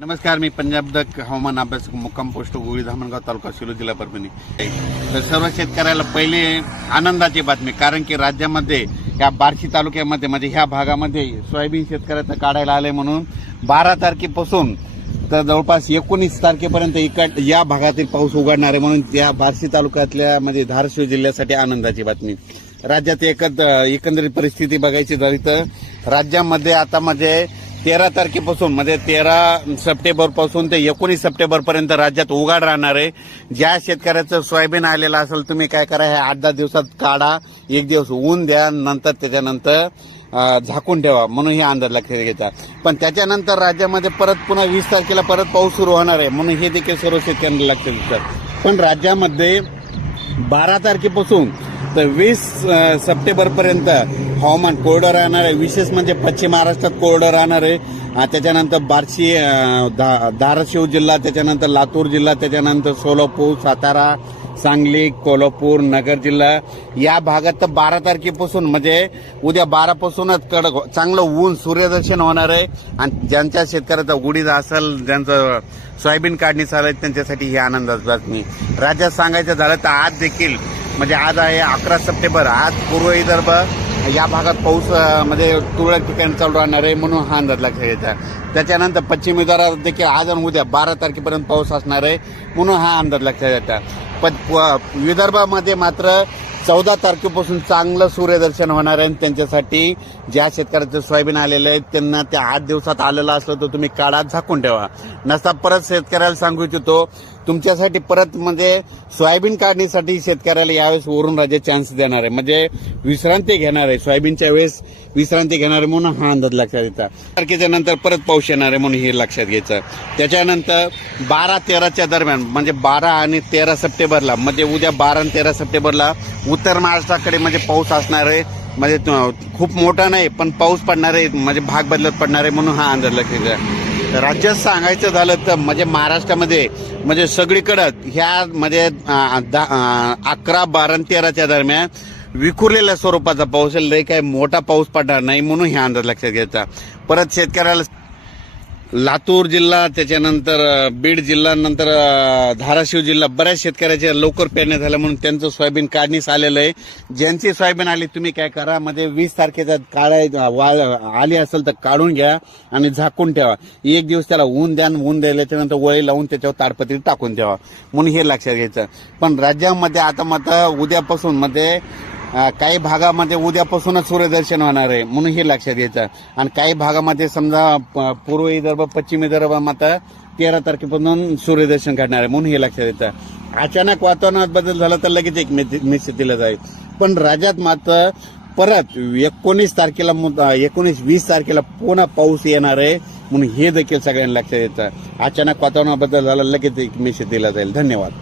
नमस्कार, मी पंजाब तक हवामान अभ्यासक मुक्काम पोस्ट गोळी धामणगाव तालुका शिरूर जिल्हा परभणी। तर सर्व शेतकऱ्याला पहिले आनंदाची बातमी, कारण की राज्यामध्ये या बार्शी तालुक्यामध्ये म्हणजे ह्या भागामध्ये सोयाबीन शेतकऱ्याचं काढायला आले म्हणून 12 तारखेपासून तर जवळपास 19 तारखेपर्यंत या भागातील पाऊस उघडणार आहे म्हणून या बार्शी तालुक्यातल्या म्हणजे धाराशिव जिल्ह्यासाठी आनंदाची बातमी। राज्यात एकंदरीत परिस्थिती बघायची झाली तर राज्यामध्ये आता म्हणजे 13 तारखेपासून म्हणजे 13 सप्टेंबर पासून ते 19 सप्टेंबर पर्यंत राज्यात उघाड राहणार आहे। ज्या शेतकऱ्याचं सोयाबीन आलेलं असेल तुम्ही काय करा, हे 8-10 दिवसात काढा, एक दिवस ऊन द्या, नंतर त्याच्यानंतर झाकून ठेवा म्हणून हे अंदाज लक्षात घ्यायचा। पण त्याच्यानंतर राज्यामध्ये परत पुन्हा 20 तारखेला परत पाऊस सुरू होणार आहे म्हणून हे देखील सर्व शेतकऱ्यांना लक्षात घ्यायचं। पण राज्यामध्ये 12 तारखेपासून तर 20 सप्टेंबर पर्यंत हवामान कोरडं राहणार आहे। विशेष म्हणजे पश्चिम महाराष्ट्रात कोरडं राहणार आहे। त्याच्यानंतर बार्शी, धाराशिव जिल्हा, त्याच्यानंतर लातूर जिल्हा, त्याच्यानंतर सोलापूर, सातारा, सांगली, कोल्हापूर, नगर जिल्हा या भागात तर 12 तारखेपासून म्हणजे उद्या 12 पासूनच कडक चांगलं ऊन सूर्यदर्शन होणार आहे। आणि ज्यांच्या शेतकऱ्याचा उडीद असेल, ज्यांचं सोयाबीन काढणी चालू आहे त्यांच्यासाठी ही आनंदाची बातमी। राज्यात सांगायचं झालं तर आज देखील म्हणजे आज आहे 11 सप्टेंबर, आज पूर्व विदर्भ या भागात पाऊस म्हणजे तुरळक ठिकाणी चालू राहणार आहे म्हणून हा अंदाज लक्षात घ्यायचा। त्याच्यानंतर पश्चिम विदर्भात देखील आज आणि उद्या 12 तारखेपर्यंत पाऊस असणार आहे म्हणून हा अंदाज लक्षात घ्यायचा। पण विदर्भामध्ये मात्र 14 तारखेपासून चांगलं सूर्यदर्शन होणार आहे। त्यांच्यासाठी ज्या शेतकऱ्याचं सोयाबीन आलेलं आहे त्यांना त्या 8 दिवसात आलेलं असलं तर तुम्ही काढा, झाकून ठेवा। नसता परत शेतकऱ्याला सांगू इच्छितो तुमच्यासाठी परत म्हणजे सोयाबीन काढणीसाठी शेतकऱ्याला यावेळेस वरून राज्य चान्स देणार आहे, म्हणजे विश्रांती घेणार आहे, सोयाबीनच्या वेळेस विश्रांती घेणार आहे म्हणून हा अंदाज लक्षात घ्यायचा। तारखेच्या नंतर परत पाऊस येणार आहे म्हणून हे लक्षात घ्यायचं। त्याच्यानंतर 12-13च्या दरम्यान म्हणजे 12 आणि 13 सप्टेंबरला म्हणजे उद्या 12 आणि 13 सप्टेंबरला उत्तर महाराष्ट्राकडे म्हणजे पाऊस असणार आहे, म्हणजे खूप मोठा नाही पण पाऊस पडणार आहे, म्हणजे भाग बदलत पडणार आहे म्हणून हा अंदाज लक्षात घ्यायचा। राज्यात सांगायचं झालं तर म्हणजे महाराष्ट्रामध्ये म्हणजे सगळीकडे ह्या म्हणजे 11, 12 आणि 13च्या दरम्यान विखुरलेल्या स्वरूपाचा पाऊस आहे, लय काही मोठा पाऊस पडणार नाही म्हणून हे अंदाज लक्षात घ्यायचा। परत शेतकऱ्याला लातूर जिल्हा, त्याच्यानंतर बीड जिल्हा, नंतर धाराशिव जिल्हा बऱ्याच शेतकऱ्याच्या लवकर पेरण्या झाल्या म्हणून त्यांचं सोयाबीन काढणीस आलेलं आहे। ज्यांची सोयाबीन आली तुम्ही काय करा, म्हणजे 20 तारखेचा आली असेल तर काढून घ्या आणि झाकून ठेवा। एक दिवस त्याला ऊन द्या, ऊन द्यायल्याच्यानंतर वळी लावून त्याच्यावर ताडपत्री टाकून ठेवा म्हणून हे लक्षात घ्यायचं। पण राज्यामध्ये आता मात्र उद्यापासून म्हणजे काही भागामध्ये उद्यापासूनच सूर्यदर्शन होणार आहे म्हणून हे लक्षात घ्यायचं। आणि काही भागामध्ये समजा पूर्व विदर्भ, पश्चिम विदर्भ मात्र 13 तारखेपासून सूर्यदर्शन काढणार आहे म्हणून हे लक्षात घ्यायचं। अचानक वातावरणात बदल झाला तर लगेच एक निश्चित दिला जाईल। पण राज्यात मात्र परत 19 तारखेला 19-20 तारखेला पुन्हा पाऊस येणार आहे म्हणून हे देखील सगळ्यांना लक्षात घ्यायचं। अचानक वातावरणात बदल झाला लगेच एक निश्चित दिला जाईल। धन्यवाद।